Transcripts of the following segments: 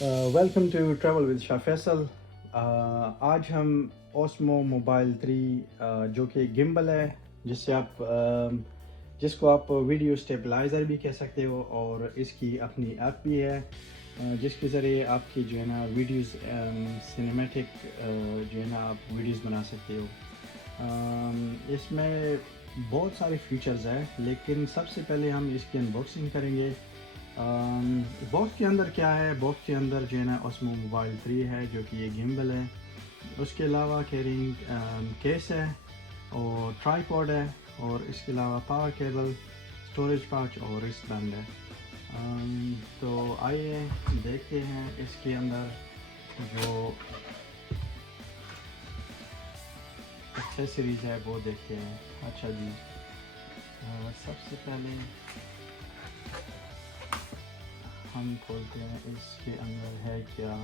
Welcome to travel with شاہ فیصل. آج ہم osmo mobile 3 جو کہ گمبل ہے جس کو آپ ویڈیو اسٹیبلائزر بھی کہہ سکتے ہو، اور اس کی اپنی ایپ بھی ہے جس کے ذریعے آپ کی جو ہے نا ویڈیوز سنیمیٹک جو ہے نا آپ ویڈیوز بنا سکتے ہو. اس میں بہت سارے فیچرز ہیں، لیکن سب سے پہلے ہم اس کی انباکسنگ کریں گے. باکس کے اندر کیا ہے؟ باکس کے اندر جو ہے نا اوسمو موبائل 3 ہے جو کہ یہ گیمبل ہے. اس کے علاوہ کیرنگ کیس ہے اور ٹرائی پوڈ ہے، اور اس کے علاوہ پاور کیبل، اسٹوریج پاؤچ اور رسٹ بینڈ ہے. تو آئیے دیکھتے ہیں اس کے اندر جو ایکسیسریز ہے وہ دیکھتے ہیں. اچھا جی، سب سے پہلے ہم کھولتے ہیں اس کے اندر ہے کیا.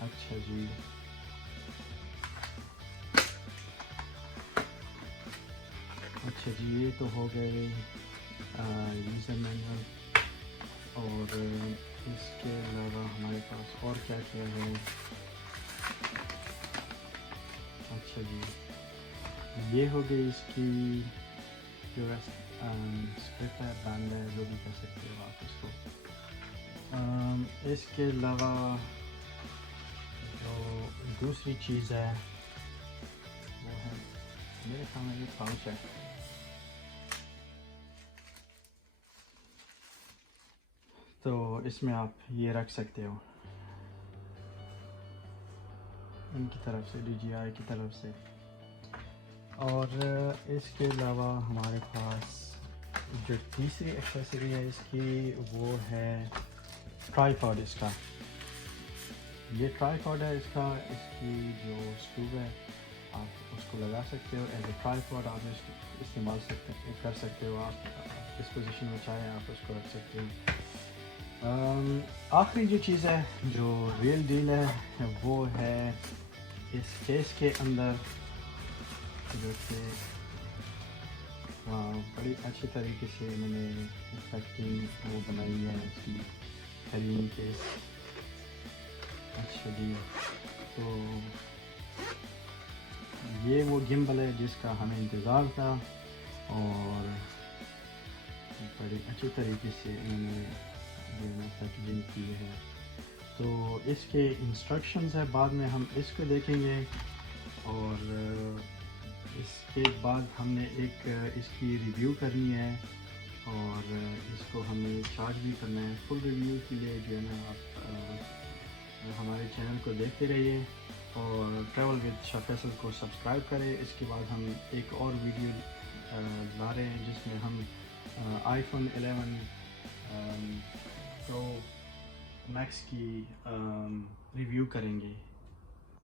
اچھا جی، یہ تو ہو گئے یوزر مینول، اور اس کے علاوہ ہمارے پاس اور کیا کیا ہے. اچھا جی، یہ ہو گئی اس کی جو اسکرپٹ ہے، بینڈ ہے، جو بھی کہہ سکتے ہو آپ اس کو. اس کے علاوہ جو دوسری چیز ہے وہ ہے میرے خیال میں یہ پاؤچ ہے. تو اس میں آپ یہ رکھ سکتے ہو ان کی طرف سے، DJI کی طرف سے. اور اس کے علاوہ ہمارے پاس جو تیسری ایکسیسری ہے اس کی، وہ ہے ٹرائی پاڈ. اس کا یہ ٹرائی پاڈ ہے. اس کی جو اسکرو ہے آپ اس کو لگا سکتے ہو ایز اے ٹرائی پاڈ. آپ اس کو استعمال کر سکتے ہو. آپ اس پوزیشن میں چاہیں آپ اس کو رکھ سکتے ہو. آخری جو چیز ہے، جو ریئل ڈیل ہے، وہ ہے اس کیس کے اندر، جو کہ بڑی اچھی طریقے سے میں نے پیکنگ وہ بنائی ہے اس کی کریم کیس. اچھا جی، تو یہ وہ گمبل ہے جس کا ہمیں انتظار تھا، اور بڑی اچھی طریقے سے انہوں نے جو ہے پیکیجنگ کی ہے. تو اس کے انسٹرکشنز ہے، بعد میں ہم اس کو دیکھیں گے. اور اس کے بعد ہم نے ایک اس کی ریویو کرنی ہے، اور اس کو ہمیں چارج بھی کرنا ہے. فل ریویو کے لیے جو ہے نا آپ ہمارے چینل کو دیکھتے رہیے، اور ٹریول ود شاہ فیصل کو سبسکرائب کریں. اس کے بعد ہم ایک اور ویڈیو لا رہے ہیں جس میں ہم آئی فون 11 پرو میکس کی ریویو کریں گے.